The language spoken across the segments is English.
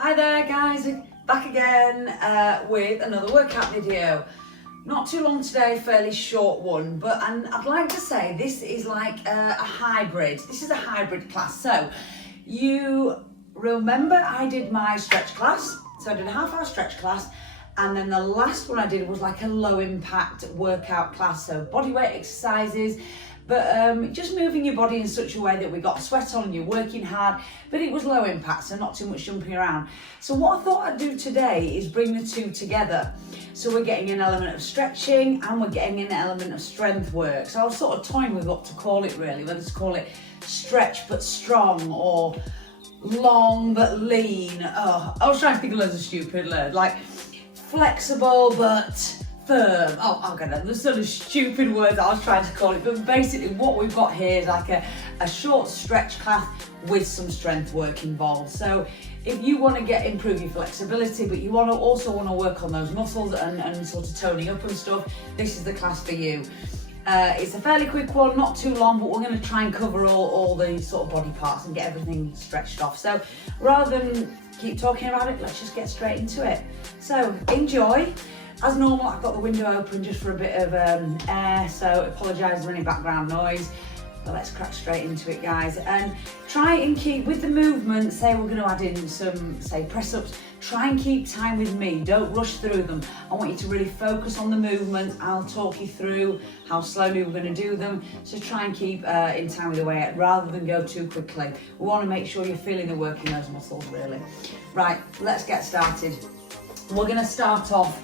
Hi there guys, back again with another workout video. Not too long today, fairly short one, but I'd like to say this is like a hybrid. This is a hybrid class. So you remember I did my stretch class. So I did a half-hour stretch class, and then the last one I did was like a low impact workout class. So body weight exercises, but just moving your body in such a way that we got sweat on and you're working hard, but it was low impact, so not too much jumping around. So what I thought I'd do today is bring the two together. So we're getting an element of stretching and we're getting an element of strength work. So I was sort of toying with what to call it really, whether to call it stretch but strong or long but lean. Oh, I was trying to think of loads of stupid words, like flexible but firm. Oh god, the sort of stupid words I was trying to call it, but basically what we've got here is like a short stretch class with some strength work involved. So if you want to improve your flexibility, but you also want to work on those muscles and sort of toning up and stuff, this is the class for you. It's a fairly quick one, not too long, but we're going to try and cover all the sort of body parts and get everything stretched off. So rather than keep talking about it, let's just get straight into it. So enjoy. As normal, I've got the window open just for a bit of air, so apologise for any background noise. But let's crack straight into it, guys. And try and keep, with the movement, say we're going to add in some, say, press-ups, try and keep time with me. Don't rush through them. I want you to really focus on the movement. I'll talk you through how slowly we're going to do them. So try and keep in time with the way rather than go too quickly. We want to make sure you're feeling the work in those muscles, really. Right, let's get started. We're going to start off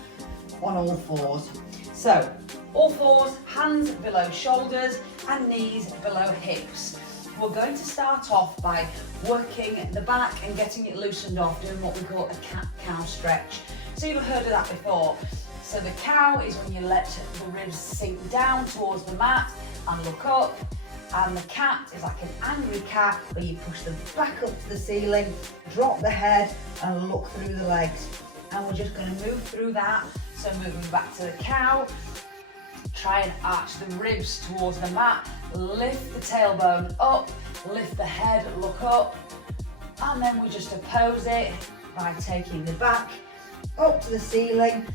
on all fours. So all fours, hands below shoulders and knees below hips. We're going to start off by working the back and getting it loosened off, doing what we call a cat-cow stretch. So you've heard of that before. So the cow is when you let the ribs sink down towards the mat and look up, and the cat is like an angry cat where you push them back up to the ceiling, drop the head and look through the legs. And we're just going to move through that. So moving back to the cow, try and arch the ribs towards the mat, lift the tailbone up, lift the head, look up, and then we just oppose it by taking the back up to the ceiling,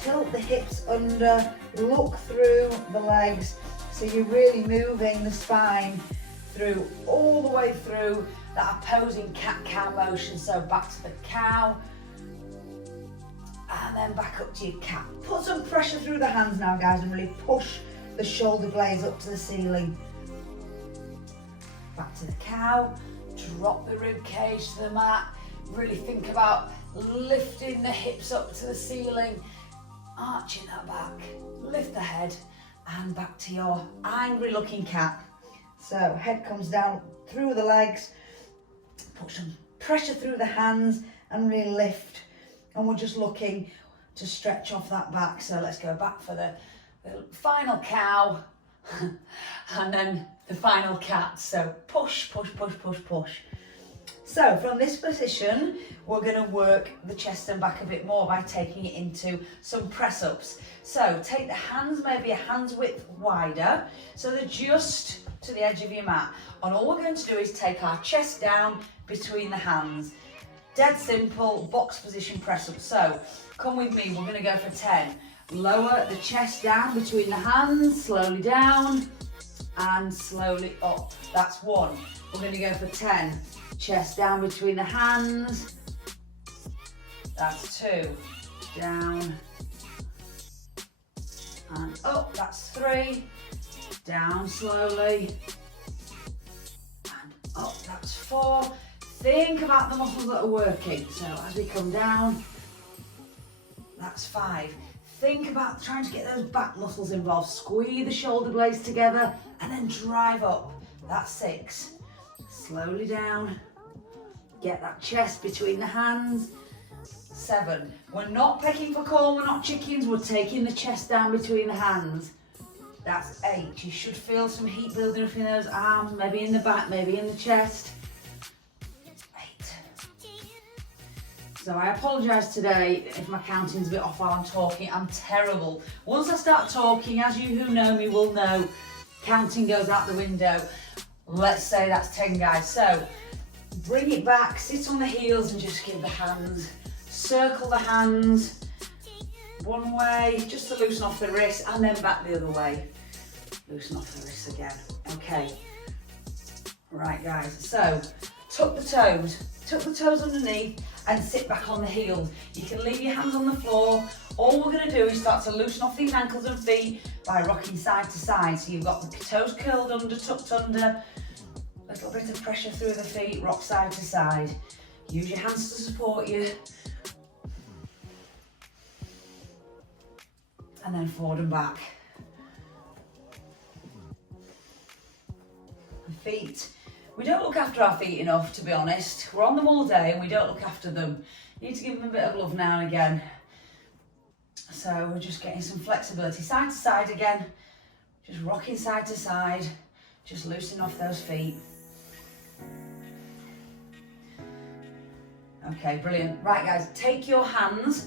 tilt the hips under, look through the legs, so you're really moving the spine through, all the way through that opposing cat-cow motion. So back to the cow, and then back up to your cat. Put some pressure through the hands now, guys, and really push the shoulder blades up to the ceiling. Back to the cow, drop the rib cage to the mat. Really think about lifting the hips up to the ceiling, arching that back, lift the head, and back to your angry looking cat. So head comes down through the legs, put some pressure through the hands and really lift. And we're just looking to stretch off that back. So let's go back for the final cow and then the final cat. So push, push, push, push, push. So from this position, we're going to work the chest and back a bit more by taking it into some press-ups. So take the hands maybe a hand's width wider, so they're just to the edge of your mat. And all we're going to do is take our chest down between the hands. Dead simple box position press up. So come with me, we're going to go for 10. Lower the chest down between the hands, slowly down and slowly up. That's 1. We're going to go for 10. Chest down between the hands. That's 2. Down and up. That's 3. Down slowly and up. That's 4. Think about the muscles that are working. So as we come down, that's 5. Think about trying to get those back muscles involved. Squeeze the shoulder blades together and then drive up. That's 6. Slowly down. Get that chest between the hands. 7. We're not pecking for corn, we're not chickens, we're taking the chest down between the hands. That's 8. You should feel some heat building up in those arms, maybe in the back, maybe in the chest. So I apologise today if my counting's a bit off while I'm talking. I'm terrible. Once I start talking, as you who know me will know, counting goes out the window. Let's say that's 10, guys. So Bring it back, sit on the heels and just give the hands, circle the hands one way, just to loosen off the wrist, and then back the other way. Loosen off the wrists again. Okay. Right guys, so tuck the toes underneath and sit back on the heels. You can leave your hands on the floor. All we're going to do is start to loosen off these ankles and feet by rocking side to side. So you've got the toes curled under, tucked under, a little bit of pressure through the feet, rock side to side. Use your hands to support you. And then forward and back. And feet. We don't look after our feet enough, to be honest. We're on them all day and we don't look after them. You need to give them a bit of love now and again. So we're just getting some flexibility. Side to side again. Just rocking side to side. Just loosening off those feet. Okay, brilliant. Right guys, take your hands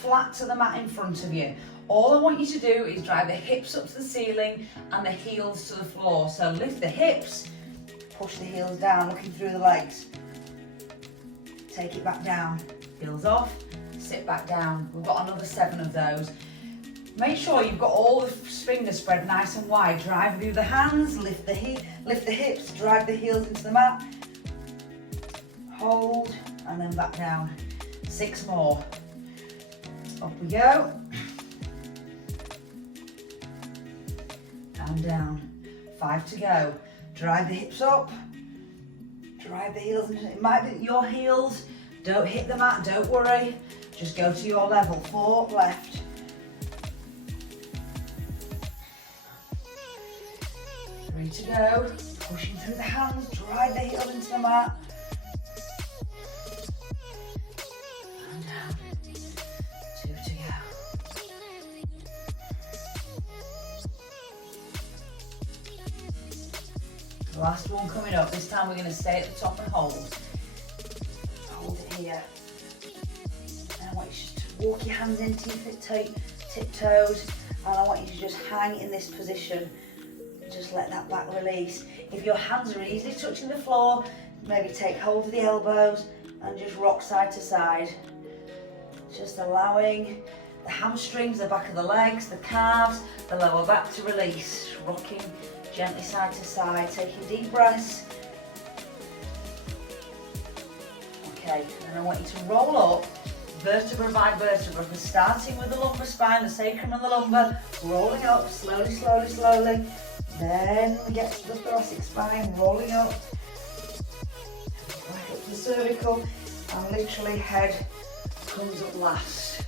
flat to the mat in front of you. All I want you to do is drive the hips up to the ceiling and the heels to the floor. So lift the hips, push the heels down, looking through the legs. Take it back down, heels off, sit back down. We've got another 7 of those. Make sure you've got all the fingers spread nice and wide. Drive through the hands, lift the hips, drive the heels into the mat. Hold, and then back down. 6 more. Up we go. And down. 5 to go. Drive the hips up. Drive the heels. It might be your heels. Don't hit the mat, don't worry. Just go to your level. 4 left. 3 to go. Pushing through the hands. Drive the heels into the mat. And down. 2 to go. Last one coming up. This time we're going to stay at the top and hold. Hold it here. And I want you just to walk your hands into your tiptoes. And I want you to just hang in this position. Just let that back release. If your hands are easily touching the floor, maybe take hold of the elbows and just rock side to side. Just allowing the hamstrings, the back of the legs, the calves, the lower back to release. Rocking gently side to side, taking deep breaths. Okay, and I want you to roll up vertebra by vertebra, starting with the lumbar spine, the sacrum and the lumbar, rolling up slowly, slowly, slowly. Then we get to the thoracic spine, rolling up, right up to the cervical, and literally head comes up last.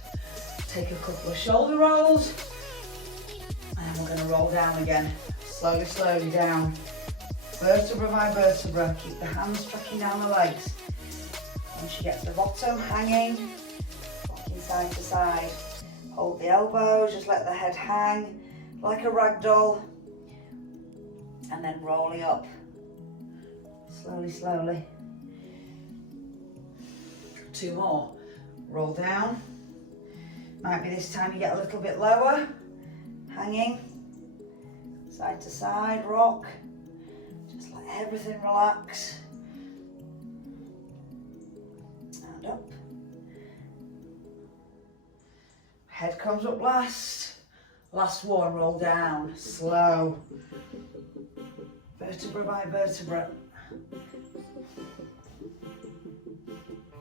Take a couple of shoulder rolls, and we're going to roll down again. Slowly, slowly down. Vertebra by vertebra. Keep the hands tracking down the legs. Once you get to the bottom, hanging, rocking side to side. Hold the elbows, just let the head hang like a rag doll. And then rolling up. Slowly, slowly. 2 more. Roll down. Might be this time you get a little bit lower. Hanging. Side to side, rock. Just let everything relax. And up. Head comes up last. Last one, roll down, slow. Vertebra by vertebra.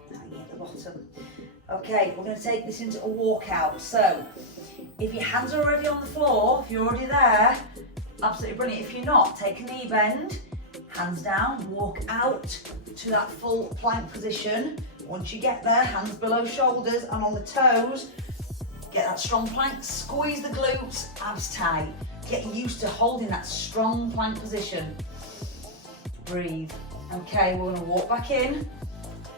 Hanging at the bottom. Okay, we're going to take this into a walkout. So, if your hands are already on the floor, if you're already there, absolutely brilliant. If you're not, take a knee bend, hands down, walk out to that full plank position. Once you get there, hands below shoulders and on the toes, get that strong plank, squeeze the glutes, abs tight. Get used to holding that strong plank position. Breathe. Okay, we're going to walk back in.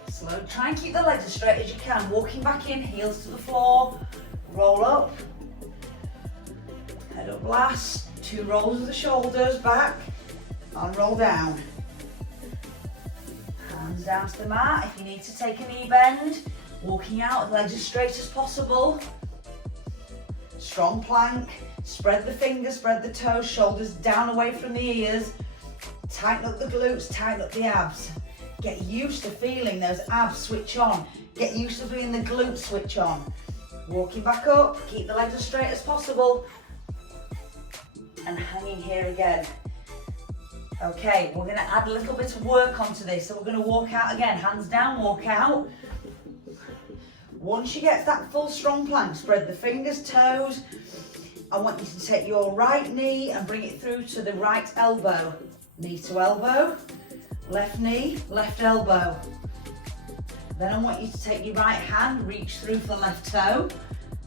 Slow. Try and keep the legs as straight as you can. Walking back in, heels to the floor. Roll up. Head up last. 2 rolls of the shoulders back. And roll down. Hands down to the mat. If you need to take a knee bend. Walking out, legs as straight as possible. Strong plank. Spread the fingers, spread the toes, shoulders down away from the ears. Tighten up the glutes, tighten up the abs. get used to feeling those abs switch on. Get used to feeling the glutes switch on. Walking back up, keep the legs as straight as possible. And hanging here again. Okay, we're gonna add a little bit of work onto this. So we're gonna walk out again, hands down, walk out. Once you get that full strong plank, spread the fingers, toes. I want you to take your right knee and bring it through to the right elbow. Knee to elbow, left knee, left elbow. Then I want you to take your right hand, reach through for the left toe,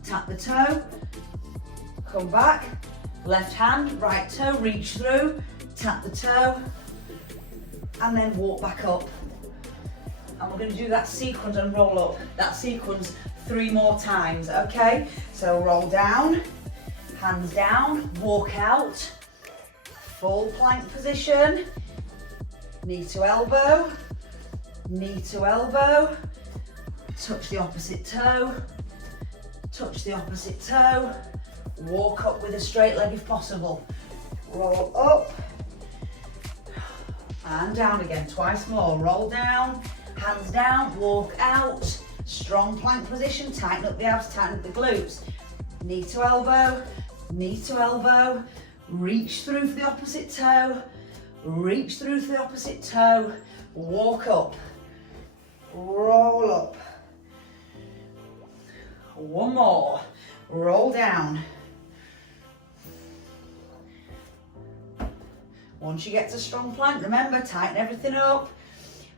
tap the toe, come back, left hand, right toe, reach through, tap the toe, and then walk back up. And we're going to do that sequence and roll up. That sequence 3 more times, okay? So roll down, hands down, walk out, full plank position, knee to elbow, touch the opposite toe, walk up with a straight leg if possible. Roll up and down again, twice more. Roll down, hands down, walk out, strong plank position, tighten up the abs, tighten up the glutes. Knee to elbow, reach through for the opposite toe, walk up, roll up. One more, roll down. Once you get to strong plank, remember, tighten everything up.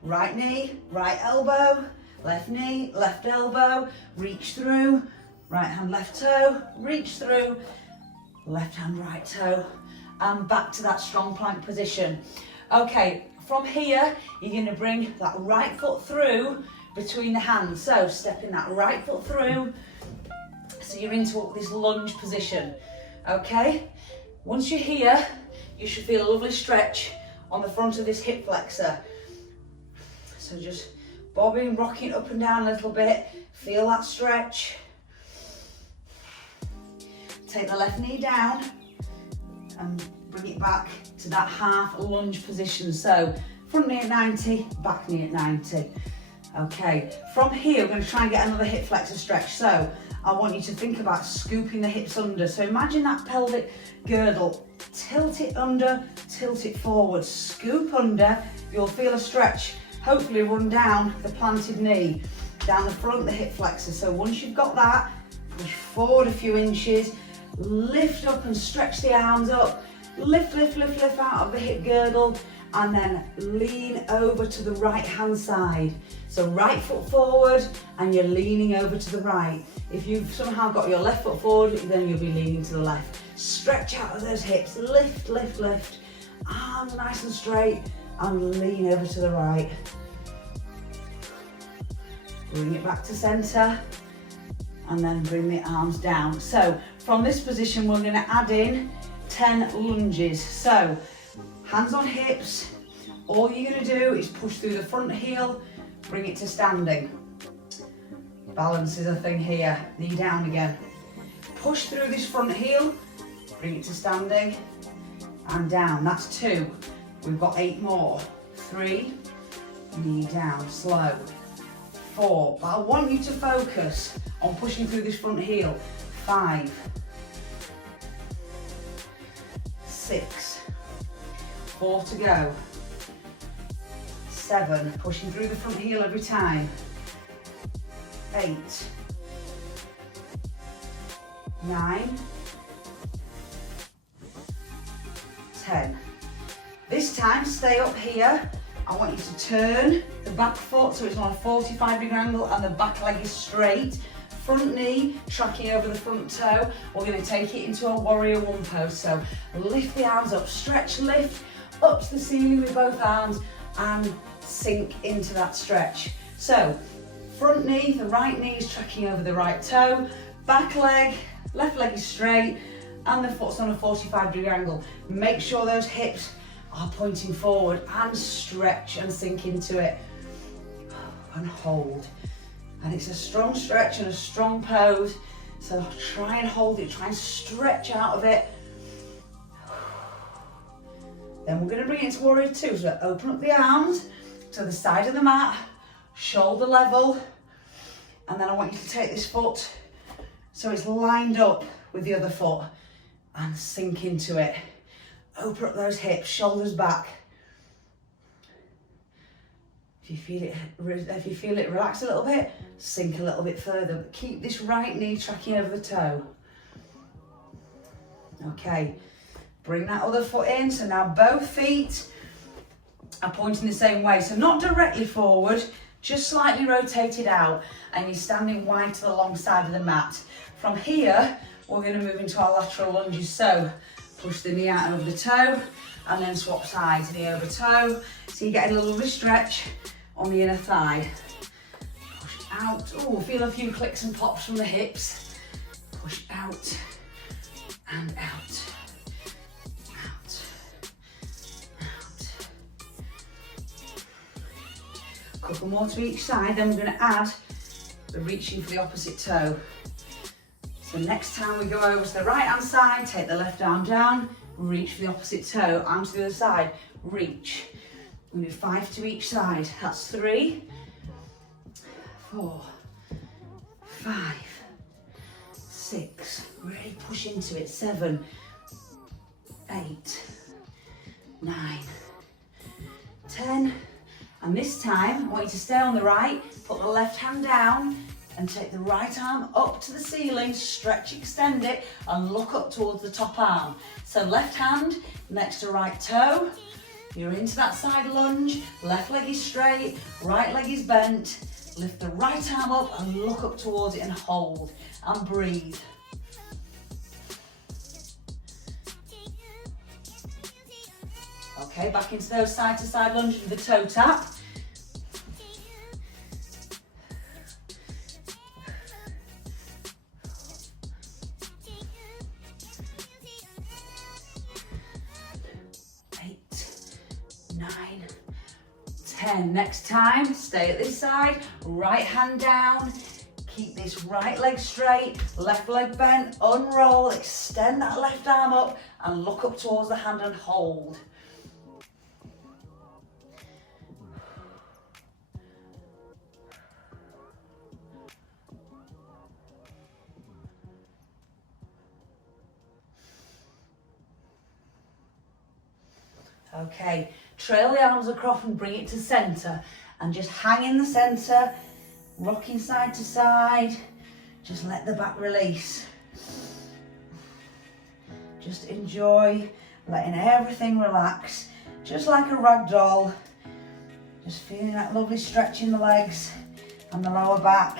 Right knee, right elbow, left knee, left elbow, reach through, right hand, left toe, reach through, left hand, right toe, and back to that strong plank position. Okay, from here, you're going to bring that right foot through between the hands. So stepping that right foot through, so you're into this lunge position. Okay, once you're here, you should feel a lovely stretch on the front of this hip flexor. So just bobbing, rocking up and down a little bit, feel that stretch. Take the left knee down and bring it back to that half lunge position. So front knee at 90, back knee at 90. Okay, from here we're going to try and get another hip flexor stretch. So I want you to think about scooping the hips under. So imagine that pelvic girdle, tilt it under, tilt it forward, scoop under, you'll feel a stretch. Hopefully run down the planted knee, down the front of the hip flexor. So once you've got that, push forward a few inches, lift up and stretch the arms up, lift out of the hip girdle, and then lean over to the right hand side. So right foot forward and you're leaning over to the right. If you've somehow got your left foot forward, then you'll be leaning to the left. Stretch out of those hips, lift, arms nice and straight, and lean over to the right. Bring it back to center, and then bring the arms down. So from this position, we're going to add in 10 lunges. So hands on hips, all you're going to do is push through the front heel, bring it to standing. Balance is a thing here, knee down again. Push through this front heel, bring it to standing, and down. That's 2. We've got 8 more. 3, knee down, slow. 4, but I want you to focus on pushing through this front heel. 5, 6, 4 to go. 7, pushing through the front heel every time. 8, 9, 10. This time, stay up here. I want you to turn the back foot so it's on a 45-degree angle and the back leg is straight. Front knee tracking over the front toe. We're going to take it into a warrior one pose. So lift the arms up, stretch, lift up to the ceiling with both arms and sink into that stretch. So front knee, the right knee is tracking over the right toe. Back leg, left leg is straight and the foot's on a 45-degree angle. Make sure those hips are pointing forward and stretch and sink into it and hold. And it's a strong stretch and a strong pose. So try and hold it, try and stretch out of it. Then we're going to bring it into warrior two. So open up the arms, to the side of the mat, shoulder level, and then I want you to take this foot so it's lined up with the other foot and sink into it. Open up those hips, shoulders back. If you feel it relax a little bit, sink a little bit further. But keep this right knee tracking over the toe. Okay, bring that other foot in. So now both feet are pointing the same way. So not directly forward, just slightly rotated out, and you're standing wide to the long side of the mat. From here, we're going to move into our lateral lunges. So push the knee out over the toe, and then swap sides, knee over toe. So you get a little stretch on the inner thigh. Push out. Oh, feel a few clicks and pops from the hips. Push out and out. Out. Out. Couple more to each side, then we're going to add the reaching for the opposite toe. So next time we go over to the right hand side, take the left arm down, reach for the opposite toe, arm to the other side, reach. We do 5 to each side. That's 3, 4, 5, 6. Really push into it. 7, 8, 9, 10. And this time, I want you to stay on the right, put the left hand down, and take the right arm up to the ceiling, stretch, extend it, and look up towards the top arm. So left hand next to right toe, you're into that side lunge, left leg is straight, right leg is bent, lift the right arm up and look up towards it and hold, and breathe. Okay, back into those side to side lunges with the toe tap. Next time, stay at this side, right hand down, keep this right leg straight, left leg bent, unroll, extend that left arm up and look up towards the hand and hold. Okay, trail the arms across and bring it to centre, and just hang in the centre, rocking side to side. Just let the back release. Just enjoy letting everything relax, just like a rag doll. Just feeling that lovely stretch in the legs and the lower back.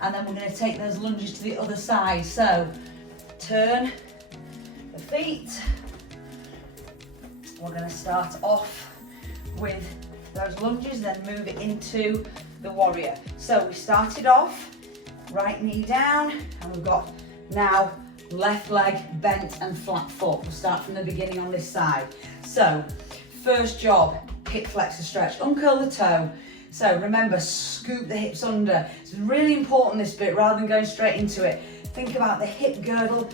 And then we're going to take those lunges to the other side. So turn the feet. We're going to start off with those lunges, then move it into the warrior. So we started off, right knee down, and we've got now left leg bent and flat foot. We'll start from the beginning on this side. So first job, hip flexor stretch, uncurl the toe. So remember, scoop the hips under. It's really important, this bit, rather than going straight into it. Think about the hip girdle.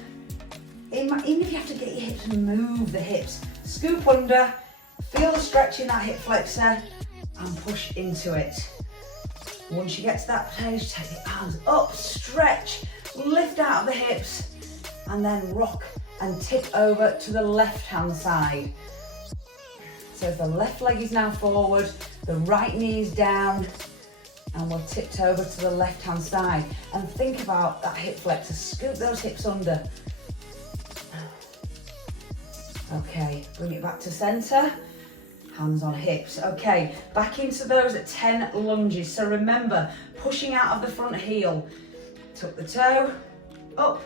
Even if you have to get your hips and move the hips, scoop under, feel the stretch in that hip flexor and push into it. Once you get to that place, take the arms up, stretch, lift out of the hips, and then rock and tip over to the left hand side. So the left leg is now forward, the right knee is down, and we'll tip over to the left hand side. And think about that hip flexor, scoop those hips under. Okay, bring it back to centre, hands on hips. Okay, back into those 10 lunges. So remember, pushing out of the front heel. Tuck the toe, up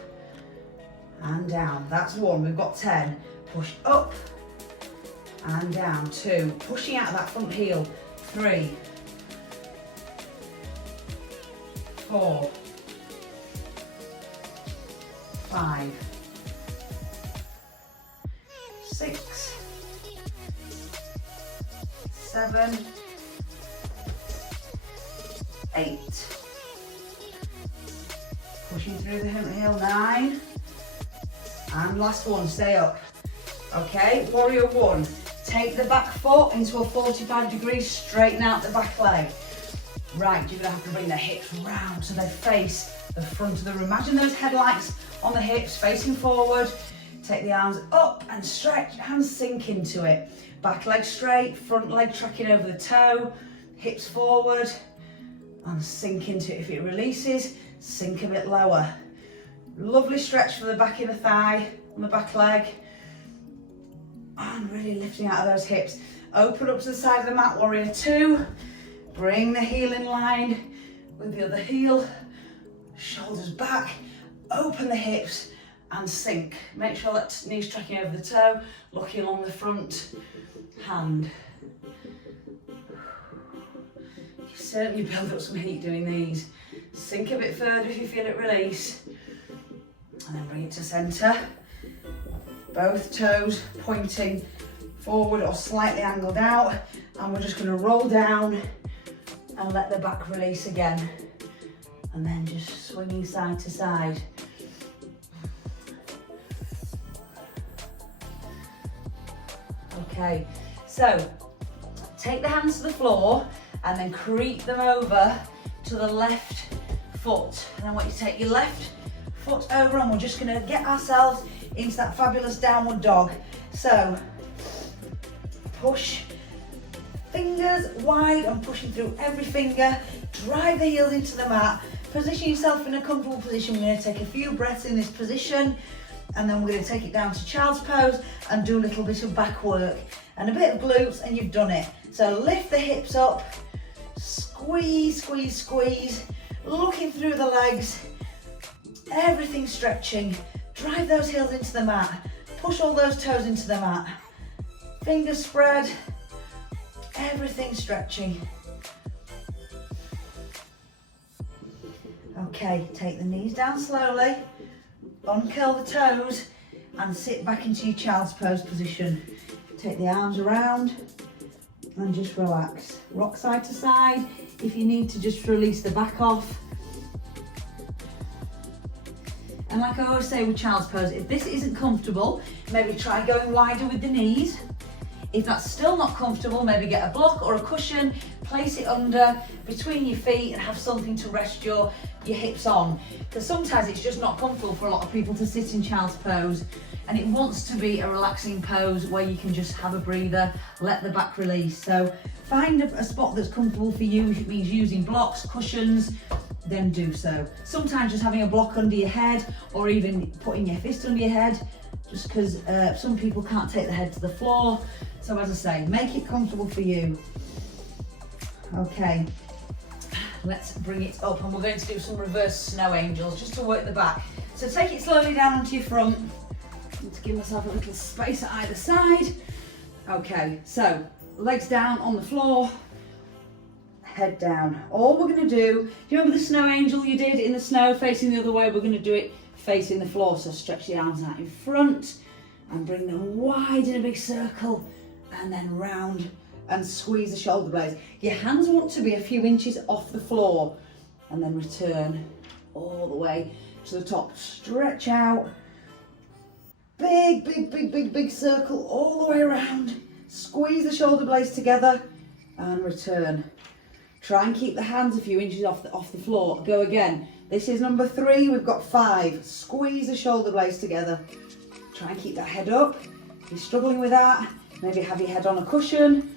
and down. That's 1, we've got 10. Push up and down. 2, pushing out of that front heel. 3, 4, 5, 6, 7, 8. Pushing through the hip heel. 9. And last one, stay up. Okay, warrior 1. take the back foot into a 45 degrees, straighten out the back leg. Right, you're gonna have to bring the hips round so they face the front of the room. Imagine those headlights on the hips facing forward. Take the arms up and stretch, hands sink into it. Back leg straight, front leg tracking over the toe, hips forward and sink into it. If it releases, sink a bit lower. Lovely stretch for the back of the thigh on the back leg. And really lifting out of those hips. Open up to the side of the mat, warrior two. Bring the heel in line with the other heel. Shoulders back, open the hips and sink. Make sure that knee's tracking over the toe, looking along the front hand. You certainly build up some heat doing these. Sink a bit further if you feel it release. And then bring it to centre. Both toes pointing forward or slightly angled out. And we're just going to roll down and let the back release again. And then just swinging side to side. Okay, so take the hands to the floor and then creep them over to the left foot. And I want you to take your left foot over and we're just gonna get ourselves into that fabulous downward dog. So push fingers wide, I'm pushing through every finger, drive the heels into the mat, position yourself in a comfortable position. We're gonna take a few breaths in this position and then we're gonna take it down to child's pose and do a little bit of back work and a bit of glutes and you've done it. So lift the hips up, squeeze, squeeze, squeeze, looking through the legs, everything stretching, drive those heels into the mat, push all those toes into the mat, fingers spread, everything stretching. Okay, take the knees down slowly, uncurl the toes and sit back into your child's pose position. Take the arms around and just relax. Rock side to side. If you need to just release the back off. And like I always say with child's pose, if this isn't comfortable, maybe try going wider with the knees. If that's still not comfortable, maybe get a block or a cushion, place it under, between your feet and have something to rest your hips on. Because sometimes it's just not comfortable for a lot of people to sit in child's pose and it wants to be a relaxing pose where you can just have a breather, let the back release. So find a spot that's comfortable for you. If it means using blocks, cushions, then do so. Sometimes just having a block under your head or even putting your fist under your head, just because some people can't take the head to the floor. So as I say, make it comfortable for you. Okay, let's bring it up and we're going to do some reverse snow angels just to work the back. So take it slowly down onto your front. To give myself a little space at either side. Okay, so legs down on the floor, head down. All we're going to do you remember the snow angel you did in the snow facing the other way? We're going to do it facing the floor. So stretch the arms out in front and bring them wide in a big circle and then round and squeeze the shoulder blades. Your hands want to be a few inches off the floor and then return all the way to the top. Stretch out. Big, big, big, big, big circle all the way around. Squeeze the shoulder blades together and return. Try and keep the hands a few inches off the floor. Go again. This is number 3. We've got 5. Squeeze the shoulder blades together. Try and keep that head up. If you're struggling with that, maybe have your head on a cushion.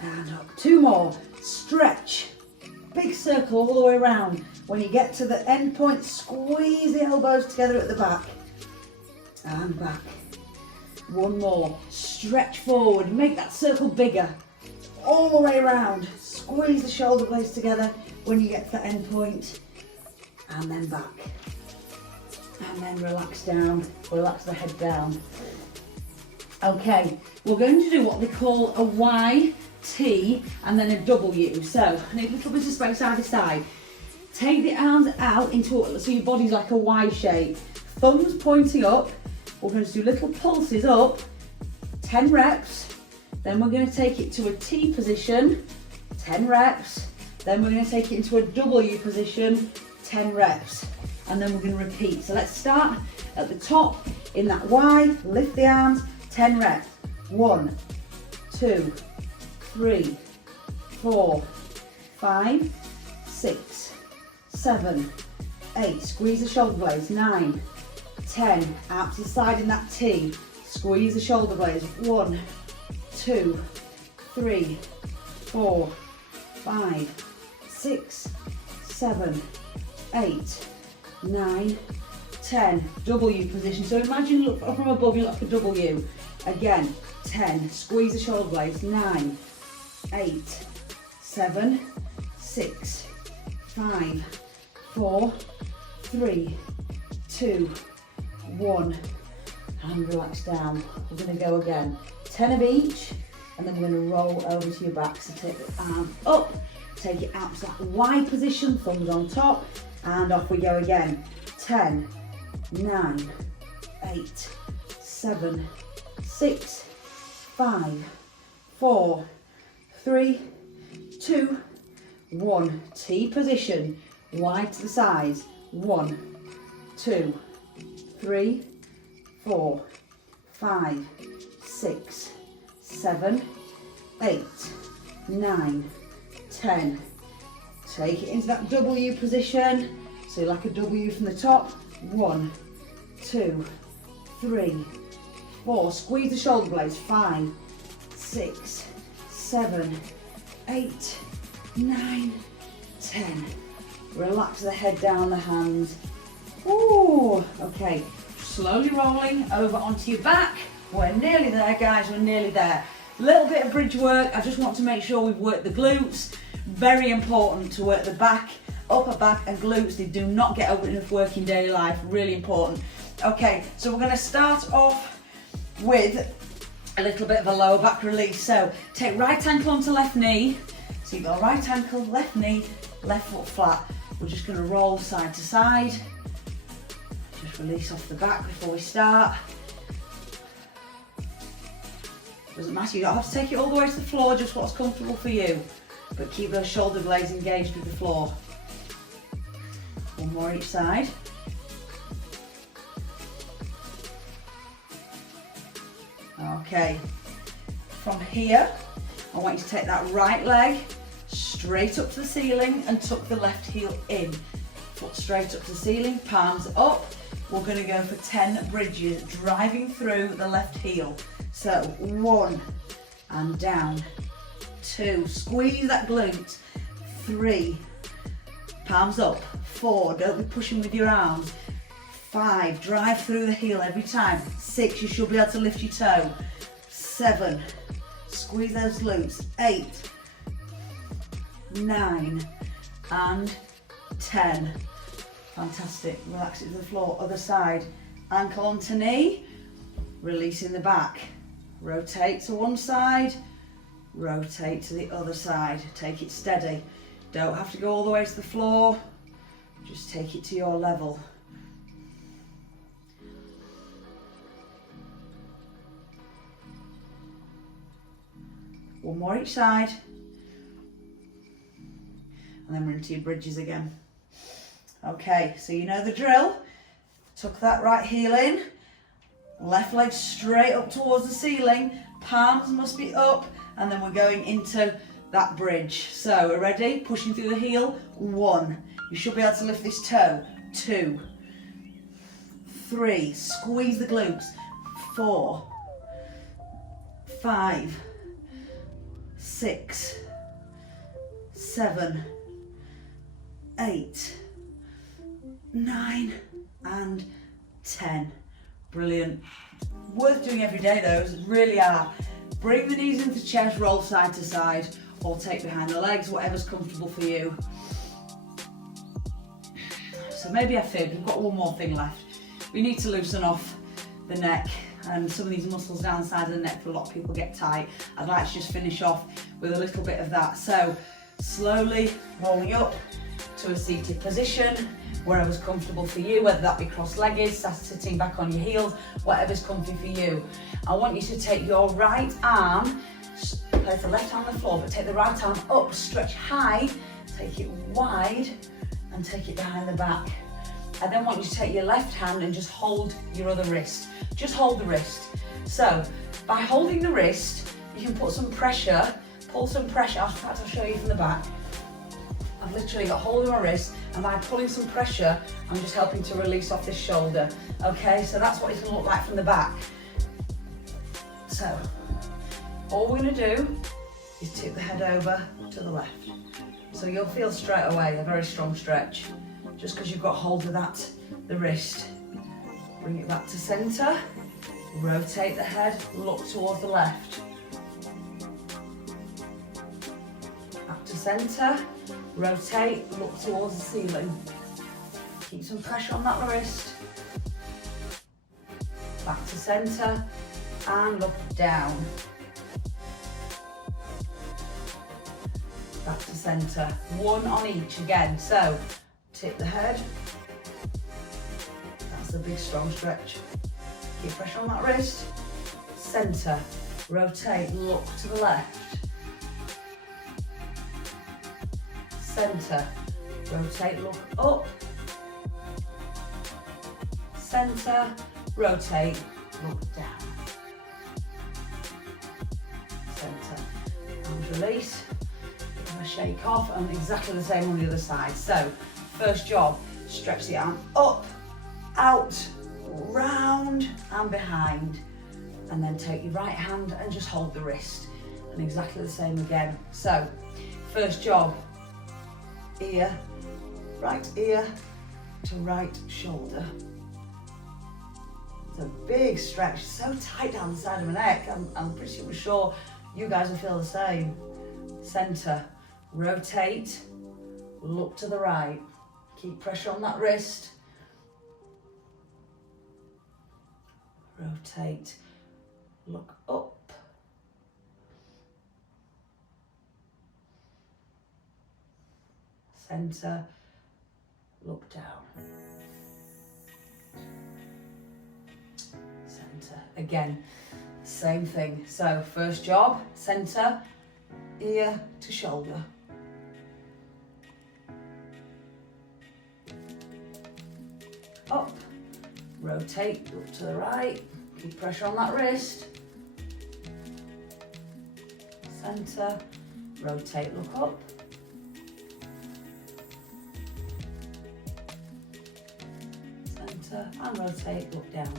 And up. 2 more. Stretch. Big circle all the way around. When you get to the end point, squeeze the elbows together at the back. And back. 1 more. Stretch forward. Make that circle bigger. All the way around. Squeeze the shoulder blades together when you get to the end point. And then back. And then relax down. Relax the head down. Okay, we're going to do what they call a Y, T, and then a W. So I need a little bit of space either side. Take the arms out into so your body's like a Y shape. Thumbs pointing up. We're going to do little pulses up, 10 reps. Then we're going to take it to a T position, 10 reps. Then we're going to take it into a W position, 10 reps. And then we're going to repeat. So let's start at the top in that Y, lift the arms, 10 reps. 1, 2, 3, 4, 5, 6, 7, 8. Squeeze the shoulder blades. 9, 10. Out to the side in that T. Squeeze the shoulder blades. 1, 2, 3, 4, 5, 6, 7, 8, 9, 10. W position. So imagine look from above, you look for W. Again, 10. Squeeze the shoulder blades. 9, 8, 7, 6, 5, 4, 3, 2, 1. And relax down. We're going to go again. 10 of each, and then we're going to roll over to your back. So take the arm up, take it out to that wide position, thumbs on top, and off we go again. 10, 9, 8, 7, 6, 5, 4, 3, 2, 1. T position, wide to the sides. 1, 2, 3, 4, 5, 6, 7, 8, 9, 10. Take it into that W position. So like a W from the top. 1, 2, 3, 4. Squeeze the shoulder blades. 5, 6, 7, 8, 9, 10. Relax the head down, the hands. Ooh, okay. Slowly rolling over onto your back. We're nearly there, guys, we're nearly there. Little bit of bridge work. I just want to make sure we've worked the glutes. Very important to work the back, upper back and glutes. They do not get enough work in daily life, really important. Okay, so we're gonna start off with a little bit of a lower back release. So take right ankle onto left knee. So you've got right ankle, left knee, left foot flat. We're just gonna roll side to side. Just release off the back before we start. Doesn't matter, you don't have to take it all the way to the floor, just what's comfortable for you. But keep those shoulder blades engaged with the floor. One more each side. Okay, from here, I want you to take that right leg straight up to the ceiling and tuck the left heel in. Foot straight up to the ceiling, palms up. We're going to go for 10 bridges, driving through the left heel. So 1 and down, 2, squeeze that glute, 3, palms up, 4, don't be pushing with your arms, 5, drive through the heel every time, 6, you should be able to lift your toe, 7, squeeze those glutes, 8, 9 and 10. Fantastic, relax it to the floor, other side, ankle onto knee, releasing the back, rotate to one side, rotate to the other side, take it steady, don't have to go all the way to the floor, just take it to your level. One more each side, and then we're into your bridges again. Okay, so you know the drill. Tuck that right heel in, left leg straight up towards the ceiling, palms must be up, and then we're going into that bridge. So we're ready, pushing through the heel, 1, you should be able to lift this toe, 2, 3, squeeze the glutes, 4, 5, 6, 7, 8, 9 and 10. Brilliant. Worth doing every day, those really are. Bring the knees into chest, roll side to side, or take behind the legs, whatever's comfortable for you. So maybe I fibbed, we've got one more thing left. We need to loosen off the neck, and some of these muscles down the side of the neck for a lot of people get tight. I'd like to just finish off with a little bit of that. So slowly rolling up to a seated position, wherever's comfortable for you, whether that be cross-legged, sitting back on your heels, whatever's comfy for you. I want you to take your right arm, place the left hand on the floor, but take the right arm up, stretch high, take it wide, and take it behind the back. I then want you to take your left hand and just hold your other wrist. Just hold the wrist. So, by holding the wrist, you can put some pressure, pull some pressure. In fact, I'll show you from the back. I've literally got hold of my wrist, and by pulling some pressure, I'm just helping to release off this shoulder. Okay, so that's what it's gonna look like from the back. So, all we're gonna do is tip the head over to the left. So you'll feel straight away a very strong stretch, just because you've got hold of that, the wrist. Bring it back to center, rotate the head, look towards the left. Back to center, rotate, look towards the ceiling. Keep some pressure on that wrist. Back to center and look down. Back to center, one on each again. So tip the head. That's a big strong stretch. Keep pressure on that wrist. Center, rotate, look to the left. Center, rotate, look up. Center, rotate, look down. Center, and release. Shake off, and exactly the same on the other side. So, first job, stretch the arm up, out, round and behind, and then take your right hand and just hold the wrist, and exactly the same again. So, first job, ear to right shoulder. It's a big stretch, so tight down the side of my neck. I'm pretty sure you guys will feel the same. Center, rotate, look to the right. Keep pressure on that wrist. Rotate, look up. Center, look down. Center, again, same thing. So first job, center, ear to shoulder. Up, rotate, look to the right, keep pressure on that wrist. Center, rotate, look up. Center, and rotate, look down.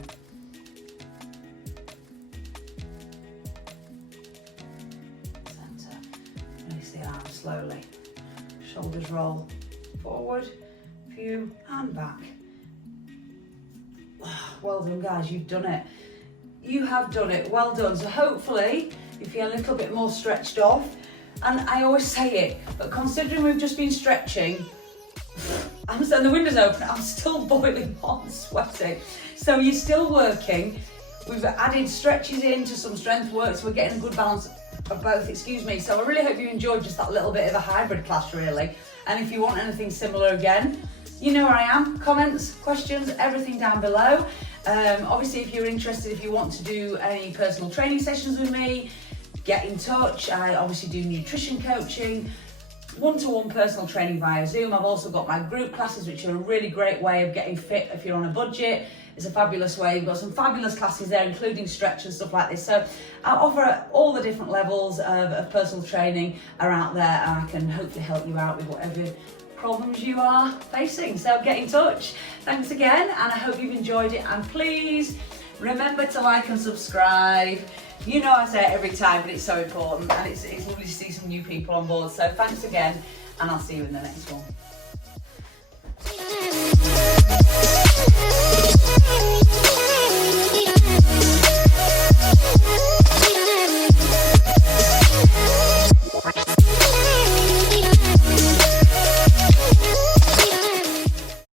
Center, release the arm slowly. Shoulders roll forward, view, and back. Well done, guys, you've done it. You have done it, well done. So hopefully you feel a little bit more stretched off. And I always say it, but considering we've just been stretching, and the window's open, I'm still boiling hot and sweating. So you're still working. We've added stretches into some strength work, so we're getting a good balance of both, excuse me. So I really hope you enjoyed just that little bit of a hybrid class, really. And if you want anything similar again, you know where I am. Comments, questions, everything down below. Obviously, if you're interested, if you want to do any personal training sessions with me, get in touch. I obviously do nutrition coaching, one-to-one personal training via Zoom. I've also got my group classes, which are a really great way of getting fit if you're on a budget. It's a fabulous way. You've got some fabulous classes there, including stretch and stuff like this. So I offer all the different levels of personal training are out there, and I can hopefully help you out with whatever problems you are facing. So get in touch. Thanks again, and I hope you've enjoyed it. And please remember to like and subscribe. You know I say it every time, but it's so important, and it's lovely to see some new people on board. So thanks again, and I'll see you in the next one.